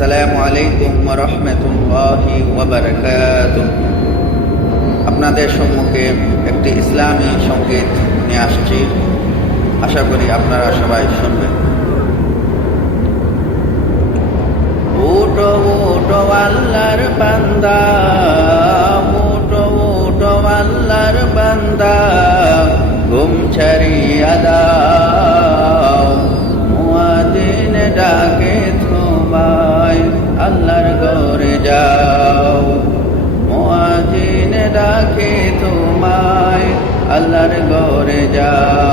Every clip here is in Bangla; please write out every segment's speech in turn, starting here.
আসসালামু আলাইকুম রহমতুল্লাহি আপনাদের সম্মুখে একটি ইসলামী সংগীত নিয়ে আসছি। আশা করি আপনারা সবাই শুনবেন। উটো উটো আল্লাহর বান্দা উটো উটো আল্লাহর বান্দা, ঘুম ছাড়িয়া দাও। আল্লাহর ঘরে যাও। মোয়াজিন ডাকে তোমায় আল্লাহর ঘরে যাও।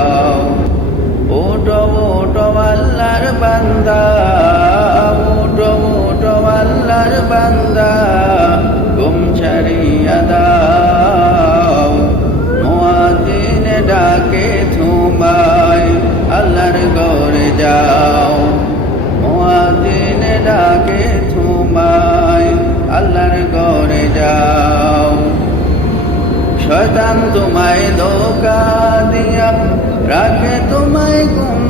শয়তান তোমায় ধোকা দিয়া, রাখে তোমায় ঘুম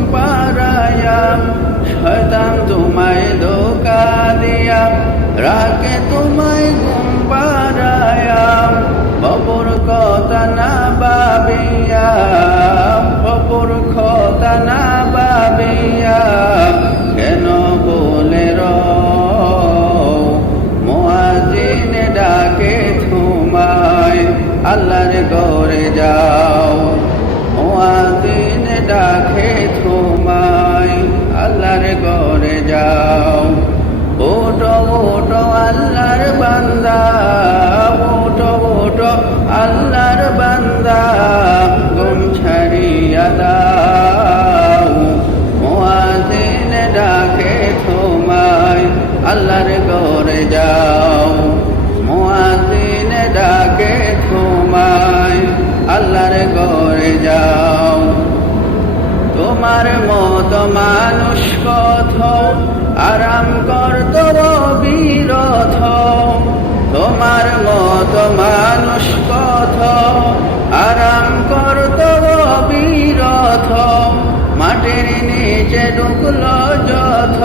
শয়তান তোমায় ধোকা দিয়া, রাখে তোমায় ঘুম পাড়ায়া। ববর কথা না বাবিয়া বপুর কথা না গড়ে যাও। ওটো ওটো আল্লাহর বান্দা। ওটো ওটো আল্লাহর বান্দা। গুম ছাড়িয়া দাও। মোয়াজিন ডাকে তোমায়, আল্লাহর গড়ে যাও। মোয়াজিন ডাকে তোমায়, আল্লাহর গড়ে যাও। তোমার মত মানুষ আরাম করত বিরথ তোমার মত মানুষ কথ আরাম করত বিরথ মাটির নিচে ঢুকল যথ।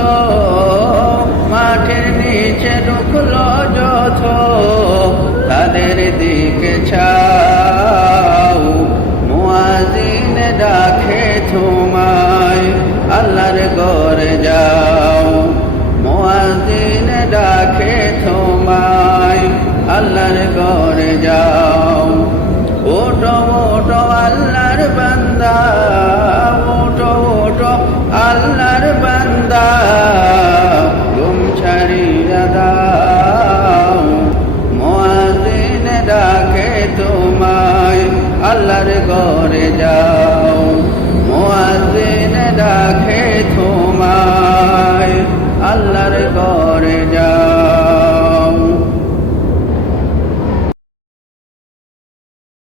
মুয়াজিন